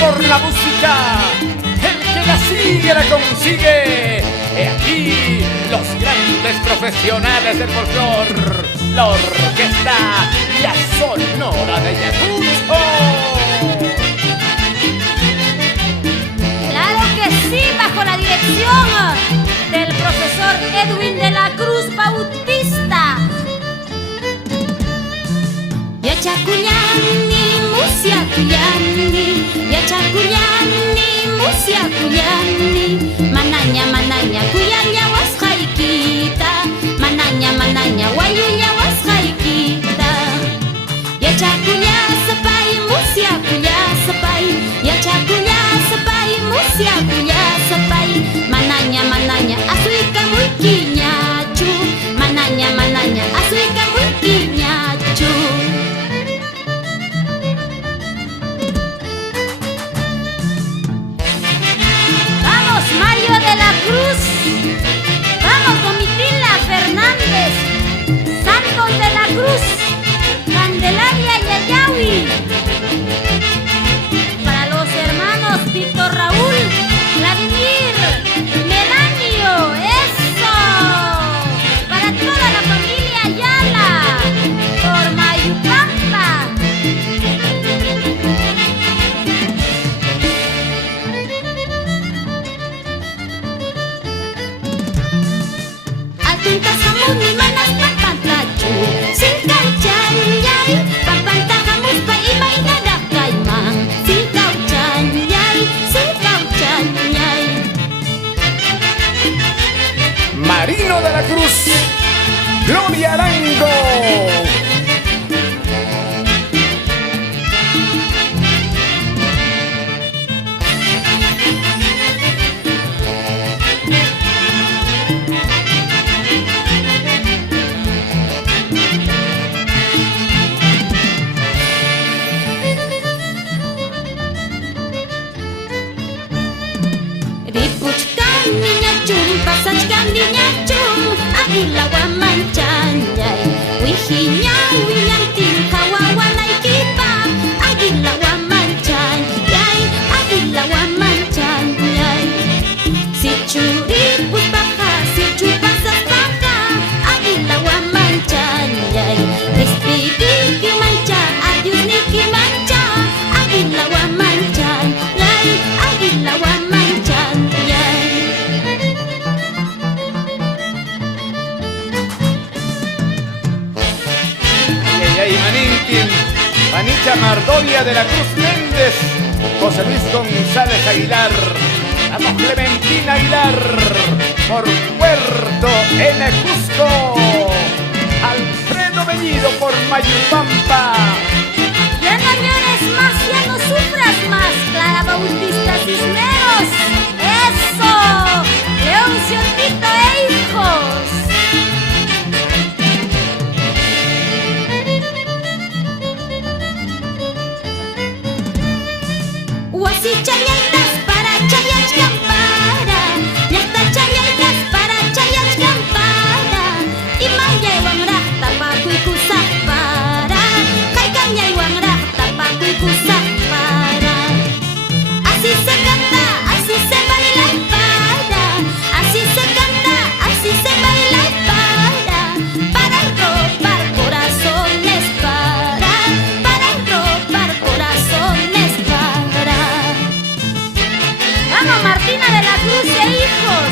por la música, el que la sigue la consigue. He aquí los grandes profesionales del folclor, la orquesta La Sonora de Ayacucho. Claro que sí, bajo la dirección del profesor Edwin de la Cruz Bautista. Yachakuyani, musiakuyani, yachakuyani, musiakuyani, mananya, mananya, kuyanya washaikita, mananya, mananya, wayunya washaikita. Yachakuya sapai, musiakuya sapai, yachakuya sapai, musiakuya sapai, mananya, mananya, asuika muikinyachu, mananya, mananya, asuika muikinyachu. Mario de la Cruz, vamos Domitila Fernández, Santos de la Cruz, Candelaria Yayawi, para los hermanos Víctor Raúl, Vladimir, Melanio, eso, para toda la familia Ayala, por Mayupampa. Tuntasamu ni manas papatachu, singkau chanyay, papantahamus pa imay nadak kaymang, singkau chanyay, singkau chanyay. Marino de la Cruz, Gloria Arango. Ripuchkan niña chum, pasachkan niña chum, agila wamanchanyay, wihinya winyantin kawawanay kipa, agila wamanchanyay, agila wamanchanyay. Si churipus baka, si chupasas baka, agila wamanchanyay, despediki mancha, adios niki mancha, agila wamanchanyay, agila wamanchanyay. Anita Mardolia de la Cruz Méndez, José Luis González Aguilar, vamos Clementina Aguilar, por Puerto N. Cusco, Alfredo Bellido por Mayupampa. Ya no llores más, ya no sufras más, Clara Bautista Cisneros, eso, Leoncio Tito e hijos. Huasi chayaitas para chayach campara, yasta chayaitas para chayach campara, y maya iwan rakta pakuy kusak para, kaykanya iwan rakta pakuy kusak para. Así se canta, así se baila y para, así se canta, así se baila y para robar corazones para robar corazones para. Vamos Martina de la Cruz e hijos.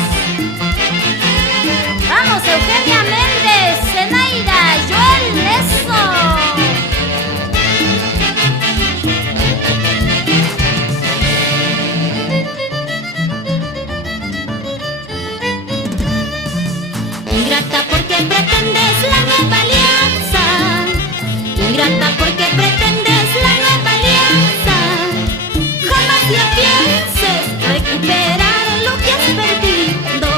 Vamos Eugenia Méndez, Zenaida, Joel, eso. Ingrata porque pretendes la nueva alianza, ingrata porque pretendes la nueva alianza. Jamás la pienses recuperar lo que has perdido,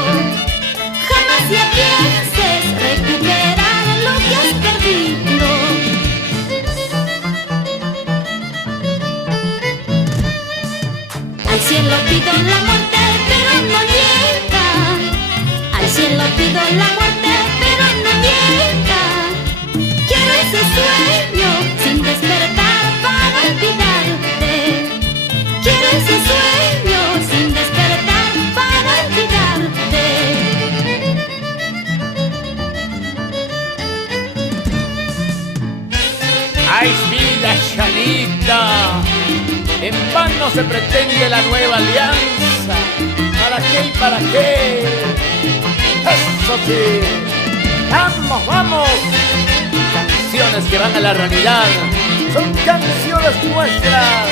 jamás la pienses recuperar lo que has perdido. Al cielo pido la muerte pero no llega, al cielo pido la muerte pero no llega. Quiero ese sueño sin despertar para olvidarte, quiero Ay, vida, Chanita, en vano se pretende la nueva alianza. ¿Para qué y para qué? Eso sí. ¡Vamos, vamos! Canciones que van a la realidad son canciones nuestras.